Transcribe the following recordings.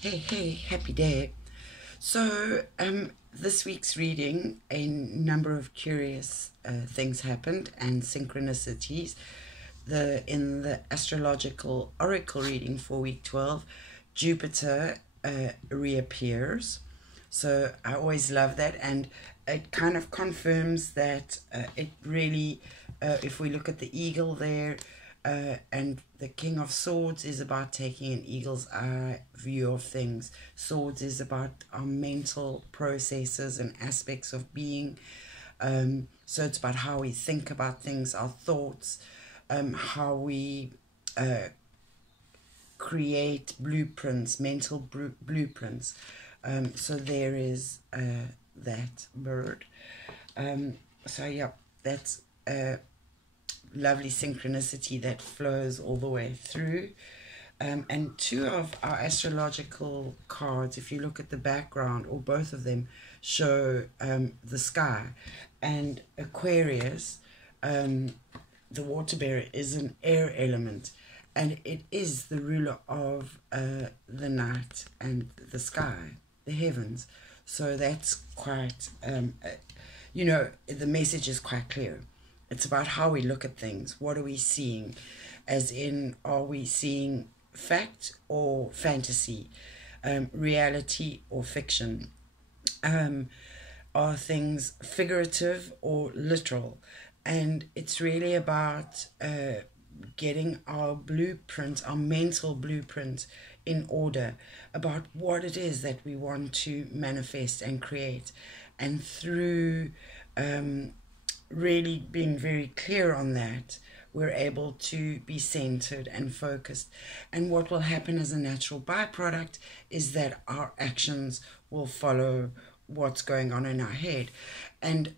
Hey, happy day. So, this week's reading, a number of curious things happened and synchronicities. In the astrological oracle reading for week 12, Jupiter reappears. So I always love that, and it kind of confirms that it really, if we look at the eagle there, and the King of Swords is about taking an eagle's eye view of things. Swords is about our mental processes and aspects of being. So it's about how we think about things, our thoughts, how we create blueprints, mental blueprints. So there is that bird. So yeah, that's lovely synchronicity that flows all the way through. And two of our astrological cards, if you look at the background, or both of them, show the sky. And Aquarius, the water bearer, is an air element, and it is the ruler of the night and the sky, the heavens. So that's quite, the message is quite clear. It's about how we look at things. What are we seeing? As in, are we seeing fact or fantasy? Reality or fiction? Are things figurative or literal? And it's really about getting our blueprint, our mental blueprint, in order about what it is that we want to manifest and create. And through really being very clear on that, we're able to be centered and focused. And what will happen as a natural byproduct is that our actions will follow what's going on in our head. And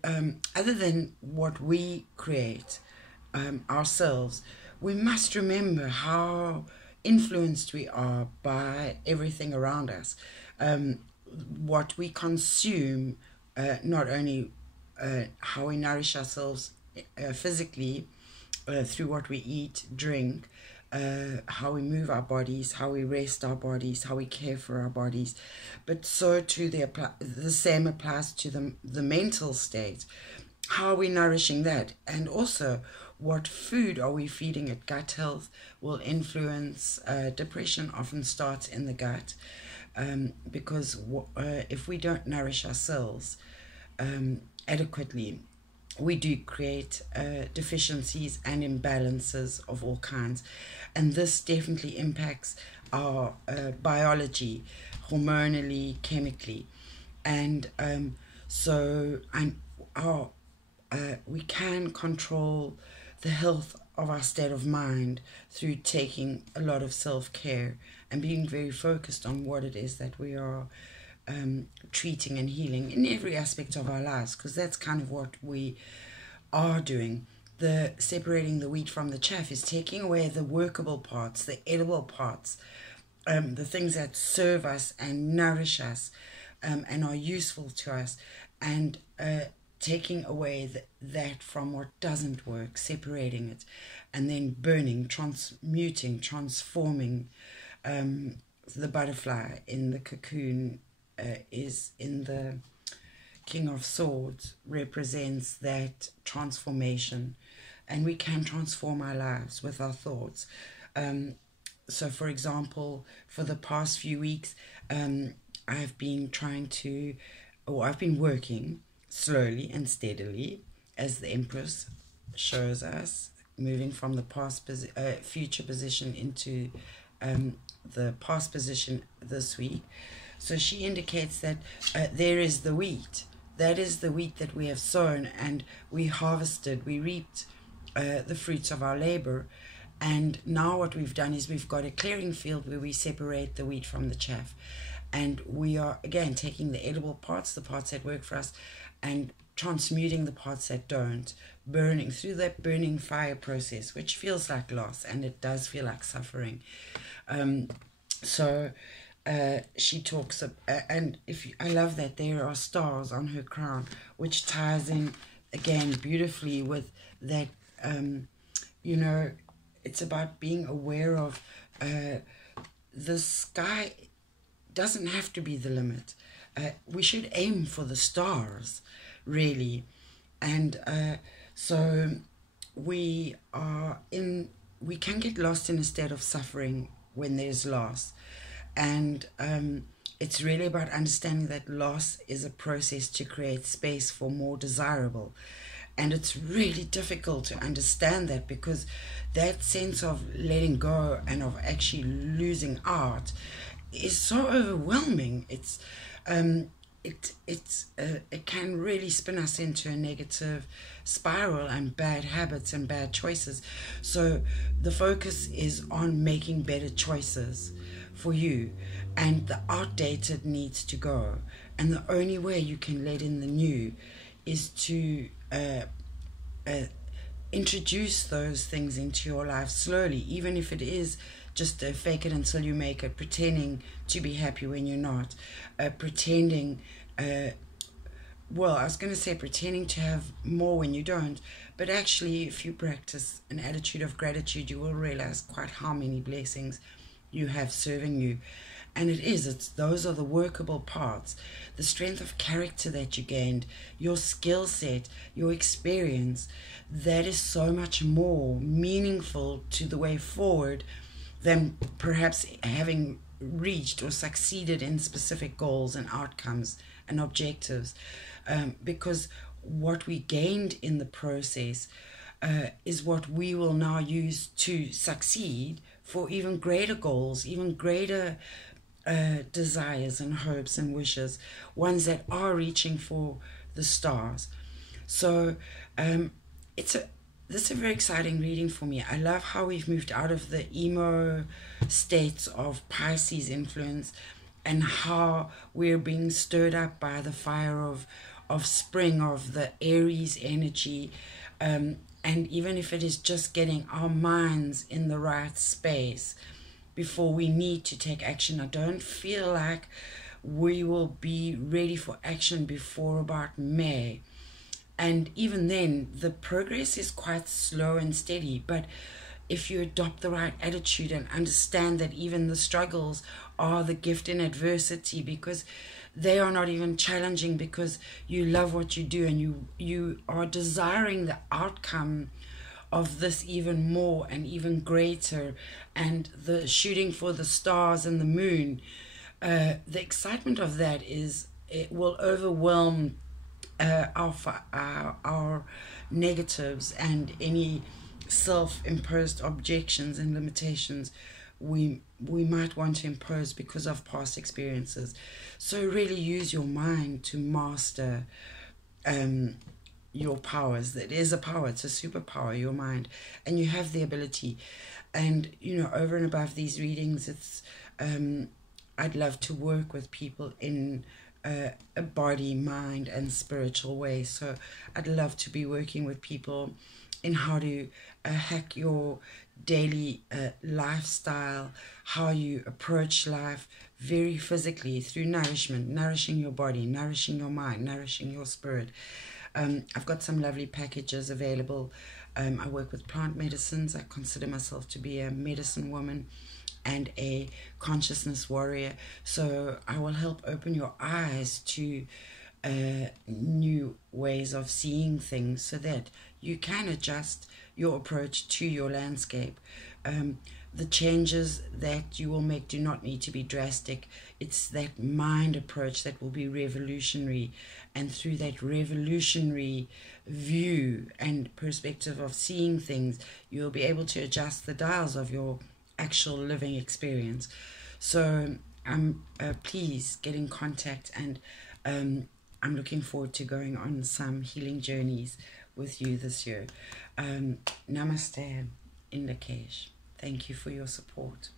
other than what we create ourselves, we must remember how influenced we are by everything around us. What we consume, not only how we nourish ourselves physically through what we eat, drink, how we move our bodies, how we rest our bodies, how we care for our bodies, but so too the same applies to the mental state. How are we nourishing that? And also, what food are we feeding it? Gut health will influence depression. Often starts in the gut, because if we don't nourish ourselves adequately, we do create deficiencies and imbalances of all kinds. And this definitely impacts our biology, hormonally, chemically. And we can control the health of our state of mind through taking a lot of self-care and being very focused on what it is that we are treating and healing in every aspect of our lives, because that's kind of what we are doing. The separating the wheat from the chaff is taking away the workable parts, the edible parts, the things that serve us and nourish us, and are useful to us, and taking away that from what doesn't work, separating it, and then burning, transmuting, transforming. The butterfly in the cocoon is in the King of Swords, represents that transformation, and we can transform our lives with our thoughts. So, for example, for the past few weeks, I've been I've been working slowly and steadily, as the Empress shows us, moving from the future position into the past position this week. So she indicates that there is the wheat. That is the wheat that we have sown, and we harvested, we reaped the fruits of our labor. And now what we've done is we've got a clearing field where we separate the wheat from the chaff. And we are, again, taking the edible parts, the parts that work for us, and transmuting the parts that don't, burning through that burning fire process, which feels like loss, and it does feel like suffering. She talks, I love that there are stars on her crown, which ties in again beautifully with that. It's about being aware of the sky doesn't have to be the limit. We should aim for the stars, really. And so we can get lost in a state of suffering when there's loss. And it's really about understanding that loss is a process to create space for more desirable. And it's really difficult to understand that, because that sense of letting go and of actually losing out is so overwhelming. It can really spin us into a negative spiral and bad habits and bad choices. So the focus is on making better choices for you, and the outdated needs to go. And the only way you can let in the new is to introduce those things into your life slowly, even if it is just fake it until you make it, pretending to be happy when you're not, pretending well, I was going to say pretending to have more when you don't, but actually if you practice an attitude of gratitude, you will realize quite how many blessings you have serving you. And those are the workable parts, the strength of character that you gained, your skill set, your experience, that is so much more meaningful to the way forward than perhaps having reached or succeeded in specific goals and outcomes and objectives, because what we gained in the process is what we will now use to succeed for even greater goals, even greater desires and hopes and wishes, ones that are reaching for the stars. So this is a very exciting reading for me. I love how we've moved out of the emo states of Pisces influence, and how we're being stirred up by the fire of spring, of the Aries energy. And even if it is just getting our minds in the right space before we need to take action, I don't feel like we will be ready for action before about May. And even then, the progress is quite slow and steady. But if you adopt the right attitude and understand that even the struggles are the gift in adversity, because they are not even challenging, because you love what you do and you are desiring the outcome of this even more and even greater, and the shooting for the stars and the moon, the excitement of that it will overwhelm our negatives and any self-imposed objections and limitations we might want to impose because of past experiences. So really use your mind to master your powers. That is a power, it's a superpower, your mind, and you have the ability. And over and above these readings, it's I'd love to work with people in a body, mind, and spiritual way. So I'd love to be working with people in how to hack your daily lifestyle, how you approach life very physically through nourishment, nourishing your body, nourishing your mind, nourishing your spirit. I've got some lovely packages available. I work with plant medicines. I consider myself to be a medicine woman and a consciousness warrior. So I will help open your eyes to new ways of seeing things, so that you can adjust your approach to your landscape. The changes that you will make do not need to be drastic. It's that mind approach that will be revolutionary, and through that revolutionary view and perspective of seeing things, you'll be able to adjust the dials of your actual living experience. So please get in contact, and I'm looking forward to going on some healing journeys with you this year. Namaste, Indakesh. Thank you for your support.